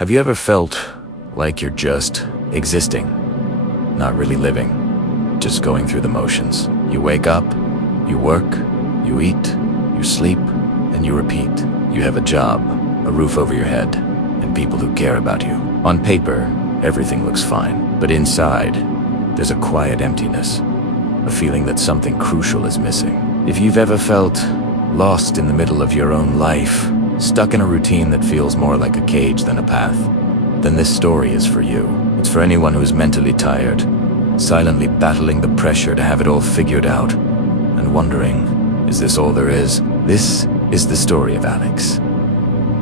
Have you ever felt like you're just existing, not really living, just going through the motions? You wake up, you work, you eat, you sleep, and you repeat. You have a job, a roof over your head, and people who care about you. On paper, everything looks fine, but inside, there's a quiet emptiness, a feeling that something crucial is missing. If you've ever felt lost in the middle of your own life, stuck in a routine that feels more like a cage than a path, then this story is for you. It's for anyone who's mentally tired, silently battling the pressure to have it all figured out, and wondering, is this all there is? This is the story of Alex.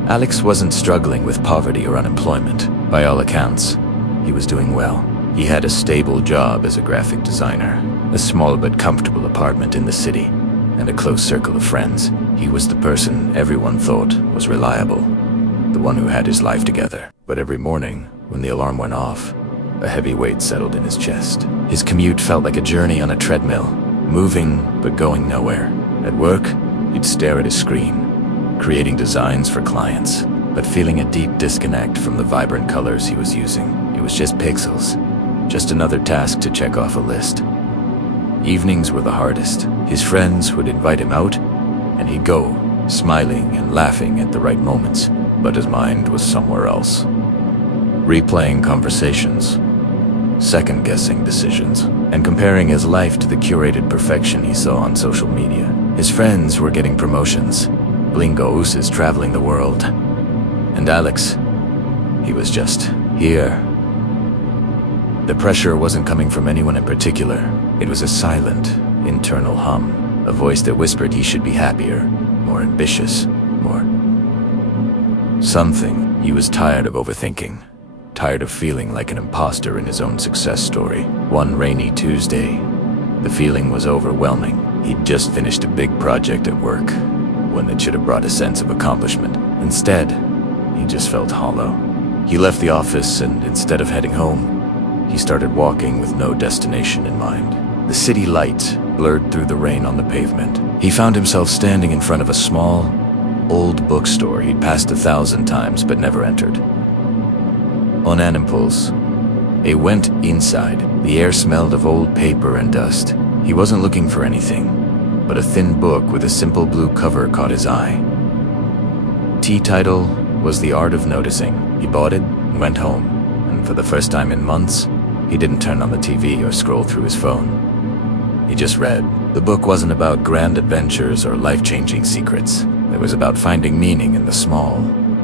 Alex wasn't struggling with poverty or unemployment. By all accounts, he was doing well. He had a stable job as a graphic designer, a small but comfortable apartment in the city, and a close circle of friends. He was the person everyone thought was reliable, the one who had his life together. But every morning, when the alarm went off, a heavy weight settled in his chest. His commute felt like a journey on a treadmill, moving but going nowhere. At work, he'd stare at his screen, creating designs for clients, but feeling a deep disconnect from the vibrant colors he was using. It was just pixels, just another task to check off a list. Evenings were the hardest. His friends would invite him out, and he'd go, smiling and laughing at the right moments, but his mind was somewhere else. Replaying conversations, second-guessing decisions, and comparing his life to the curated perfection he saw on social media. His friends were getting promotions, Blingos is traveling the world, and Alex, he was just here. The pressure wasn't coming from anyone in particular. It was a silent, internal hum, a voice that whispered he should be happier, more ambitious, more something. He was tired of overthinking, tired of feeling like an imposter in his own success story. One rainy Tuesday, the feeling was overwhelming. He'd just finished a big project at work, one that should have brought a sense of accomplishment. Instead, he just felt hollow. He left the office, and instead of heading home, he started walking with no destination in mind. The city lights blurred through the rain on the pavement. He found himself standing in front of a small, old bookstore he'd passed 1,000 times but never entered. On an impulse, he went inside. The air smelled of old paper and dust. He wasn't looking for anything, but a thin book with a simple blue cover caught his eye. The title was The Art of Noticing. He bought it and went home, and for the first time in months, he didn't turn on the TV or scroll through his phone. He just read. The book wasn't about grand adventures or life-changing secrets. It was about finding meaning in the small,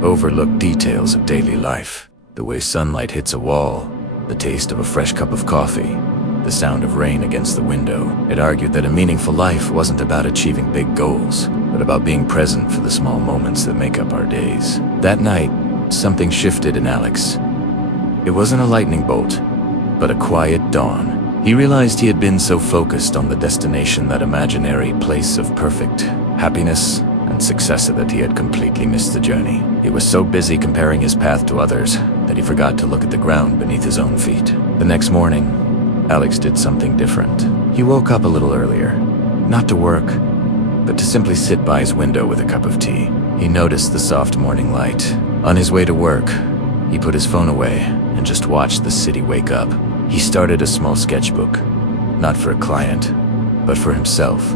overlooked details of daily life. The way sunlight hits a wall, the taste of a fresh cup of coffee, the sound of rain against the window. It argued that a meaningful life wasn't about achieving big goals, but about being present for the small moments that make up our days. That night, something shifted in Alex. It wasn't a lightning bolt, but a quiet dawn. He realized he had been so focused on the destination, that imaginary place of perfect happiness and success, that he had completely missed the journey. He was so busy comparing his path to others that he forgot to look at the ground beneath his own feet. The next morning, Alex did something different. He woke up a little earlier, not to work, but to simply sit by his window with a cup of tea. He noticed the soft morning light. On his way to work, he put his phone away and just watched the city wake up. He started a small sketchbook, not for a client, but for himself,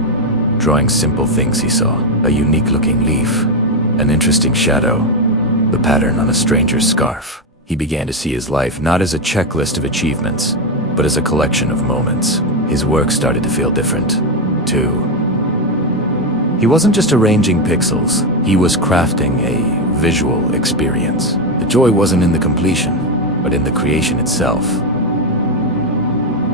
drawing simple things he saw. A unique-looking leaf, an interesting shadow, the pattern on a stranger's scarf. He began to see his life not as a checklist of achievements, but as a collection of moments. His work started to feel different, too. He wasn't just arranging pixels, he was crafting a visual experience. The joy wasn't in the completion, but in the creation itself.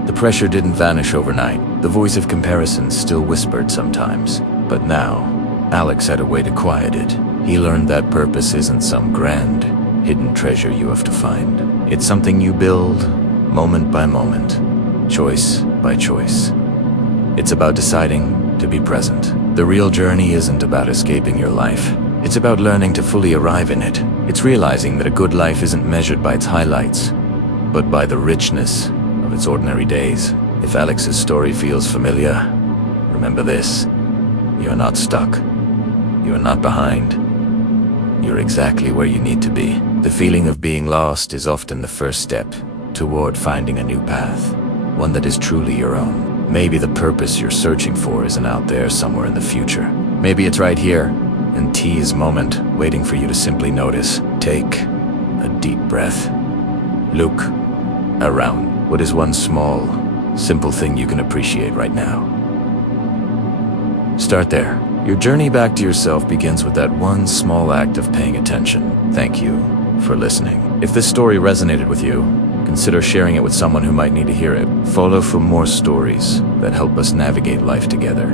The pressure didn't vanish overnight. The voice of comparison still whispered sometimes, but now, Alex had a way to quiet it. He learned that purpose isn't some grand, hidden treasure you have to find. It's something you build, moment by moment, choice by choice. It's about deciding to be present. The real journey isn't about escaping your life. It's about learning to fully arrive in it. It's realizing that a good life isn't measured by its highlights, but by the richness of its ordinary days. If Alex's story feels familiar, remember this: you are not stuck. You are not behind. You're exactly where you need to be. The feeling of being lost is often the first step toward finding a new path, one that is truly your own. Maybe the purpose you're searching for isn't out there somewhere in the future. Maybe it's right here, in T's moment, waiting for you to simply notice. Take a deep breath. Look around. What is one small, simple thing you can appreciate right now? Start there. Your journey back to yourself begins with that one small act of paying attention. Thank you for listening. If this story resonated with you, consider sharing it with someone who might need to hear it. Follow for more stories that help us navigate life together.